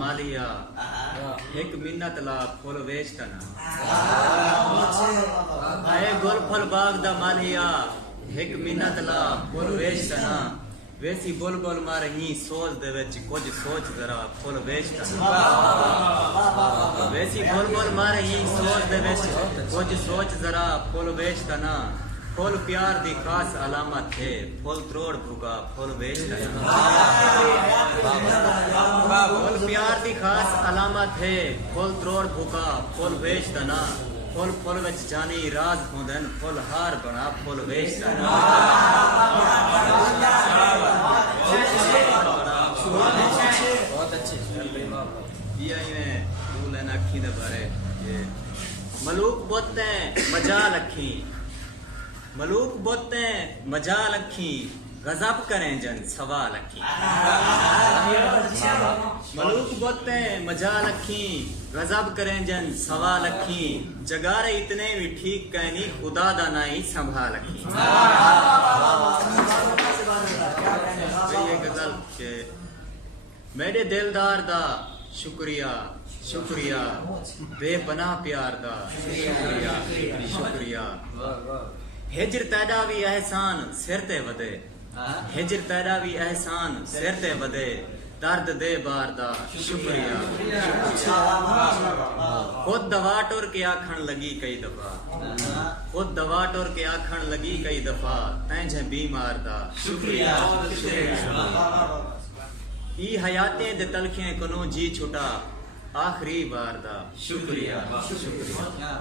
मालिया एक मिन्नत ला फुल वेचतना आए गोल फल बाग दा मालिया एक मिन्नत ला फुल वेचतना वैसी बोल बोल मार ही सोच दे विच कुछ सोच जरा फुल वेचतना वैसी बोल बोल मार ही सोच दे विच कुछ सोच जरा फुल वेचतना फुल प्यार दी खास अलामत है फुल त्रोड़ भुगा फुल वेचतना फुल प्यार दी खास अलामत है फुल त्रोड़ भुगा फुल वेचतना फुल फुल विच जानी राज होंदन फुल हार बना फुल वेचतना बहुत अच्छी ये फूल है ना अखी दे बारे ये मलूक बोते मजा लखी मलूक बोते मजा लखी गजब करें जन सवा लखी मलूक बोते मजा लखी गजब करें जन सवा लखी जगारे इतने भी ठीक कहनी खुदा दा नहीं संभा लखी ये गजल के मेरे दिलदार दा शुक्रिया शुक्रिया बेपनाह प्यार दा शुक्रिया शुक्रिया हिजर तैदा भी एहसान सिर ते वदे हिजर तैदा भी एहसान सिर ते वदे दर्द दे बार दा शुक्रिया खुद दवा टुर के आखण लगी कई दफा खुद दवा टुर के आखण लगी कई दफा तैंजे बीमार दा शुक्रिया ई हयाते दे तलखे कोनो जी छुटा आखिरी बार दा शुक्रिया शुक्रिया